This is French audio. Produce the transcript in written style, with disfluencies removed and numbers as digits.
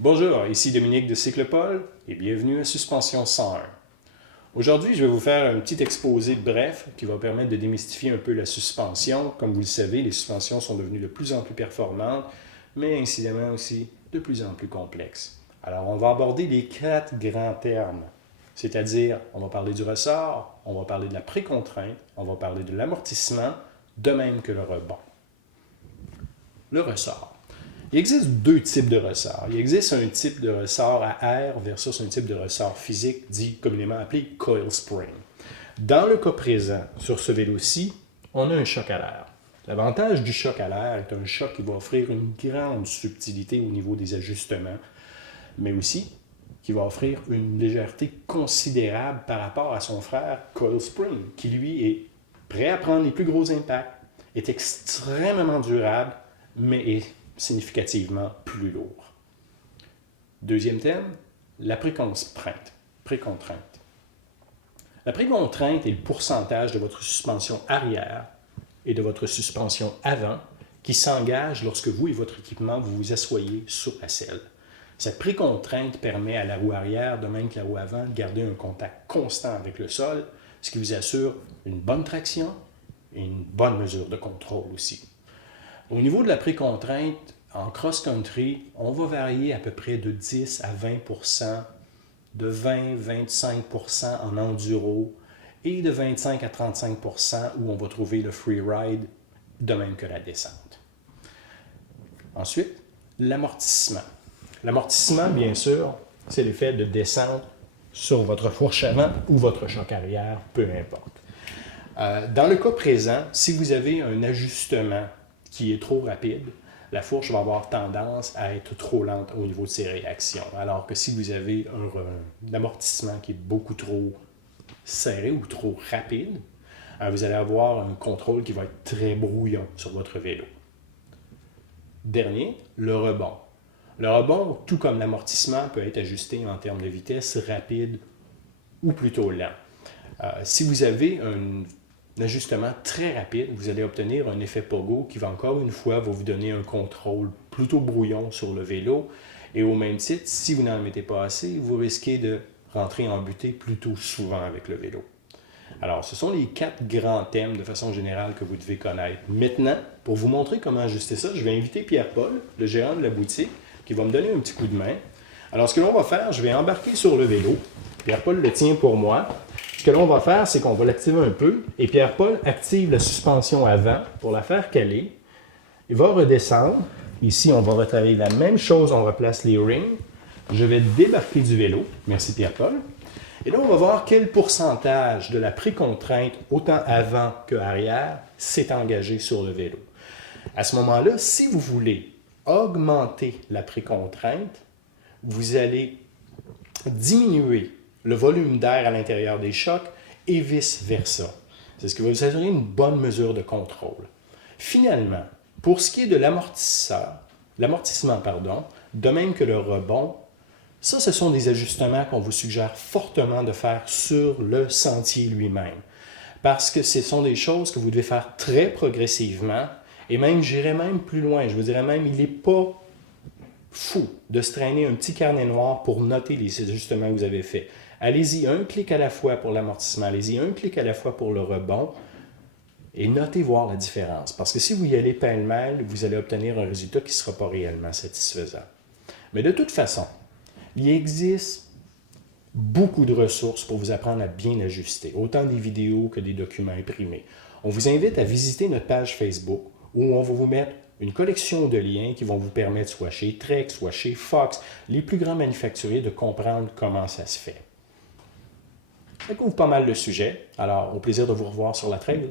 Bonjour, ici Dominique de Cyclepol et bienvenue à Suspension 101. Aujourd'hui, je vais vous faire un petit exposé bref qui va permettre de démystifier un peu la suspension. Comme vous le savez, les suspensions sont devenues de plus en plus performantes, mais incidemment aussi de plus en plus complexes. Alors, on va aborder les 4 grands termes, c'est-à-dire on va parler du ressort, on va parler de la précontrainte, on va parler de l'amortissement, de même que le rebond. Le ressort. Il existe 2 types de ressorts. Il existe un type de ressort à air versus un type de ressort physique dit communément appelé coil spring. Dans le cas présent, sur ce vélo-ci, on a un choc à l'air. L'avantage du choc à l'air est un choc qui va offrir une grande subtilité au niveau des ajustements, mais aussi qui va offrir une légèreté considérable par rapport à son frère coil spring, qui lui est prêt à prendre les plus gros impacts, est extrêmement durable, mais est significativement plus lourd. Deuxième thème, la précontrainte. La précontrainte est le pourcentage de votre suspension arrière et de votre suspension avant qui s'engage lorsque vous et votre équipement vous vous asseyez sur la selle. Cette précontrainte permet à la roue arrière, de même que la roue avant, de garder un contact constant avec le sol, ce qui vous assure une bonne traction et une bonne mesure de contrôle aussi. Au niveau de la précontrainte, en cross-country, on va varier à peu près de 10 à 20 %, de 20-25 % en enduro et de 25 à 35 % où on va trouver le free ride, de même que la descente. Ensuite, l'amortissement. L'amortissement, bien sûr, c'est l'effet de descente sur votre fourche avant ou votre choc arrière, peu importe. Dans le cas présent, si vous avez un ajustement qui est trop rapide, la fourche va avoir tendance à être trop lente au niveau de ses réactions. Alors que si vous avez un amortissement qui est beaucoup trop serré ou trop rapide, vous allez avoir un contrôle qui va être très brouillon sur votre vélo. Dernier, le rebond. Le rebond, tout comme l'amortissement, peut être ajusté en termes de vitesse rapide ou plutôt lent. Si vous avez un ajustement très rapide, vous allez obtenir un effet pogo qui va encore une fois vous donner un contrôle plutôt brouillon sur le vélo. Et au même titre, si vous n'en mettez pas assez, vous risquez de rentrer en butée plutôt souvent avec le vélo. Alors, ce sont les 4 grands thèmes de façon générale que vous devez connaître. Maintenant, pour vous montrer comment ajuster ça, je vais inviter Pierre-Paul, le gérant de la boutique, qui va me donner un petit coup de main. Alors, ce que l'on va faire, je vais embarquer sur le vélo. Pierre-Paul le tient pour moi. Ce que l'on va faire, c'est qu'on va l'activer un peu et Pierre-Paul active la suspension avant pour la faire caler. Il va redescendre. Ici, on va retravailler la même chose. On replace les rings. Je vais débarquer du vélo. Merci Pierre-Paul. Et là, on va voir quel pourcentage de la précontrainte, autant avant que arrière, s'est engagé sur le vélo. À ce moment-là, si vous voulez augmenter la précontrainte, vous allez diminuer le volume d'air à l'intérieur des chocs et vice-versa. C'est ce qui va vous assurer une bonne mesure de contrôle. Finalement, pour ce qui est de l'amortissement, de même que le rebond, ça, ce sont des ajustements qu'on vous suggère fortement de faire sur le sentier lui-même. Parce que ce sont des choses que vous devez faire très progressivement et même, j'irais même plus loin. Je vous dirais même, il n'est pas fou de se traîner un petit carnet noir pour noter les ajustements que vous avez faits. Allez-y un clic à la fois pour l'amortissement, allez-y un clic à la fois pour le rebond et notez voir la différence. Parce que si vous y allez pêle-mêle, vous allez obtenir un résultat qui ne sera pas réellement satisfaisant. Mais de toute façon, il existe beaucoup de ressources pour vous apprendre à bien ajuster, autant des vidéos que des documents imprimés. On vous invite à visiter notre page Facebook où on va vous mettre une collection de liens qui vont vous permettre, soit chez Trek, soit chez Fox, les plus grands manufacturiers, de comprendre comment ça se fait. Ça couvre pas mal le sujet, alors au plaisir de vous revoir sur la trail.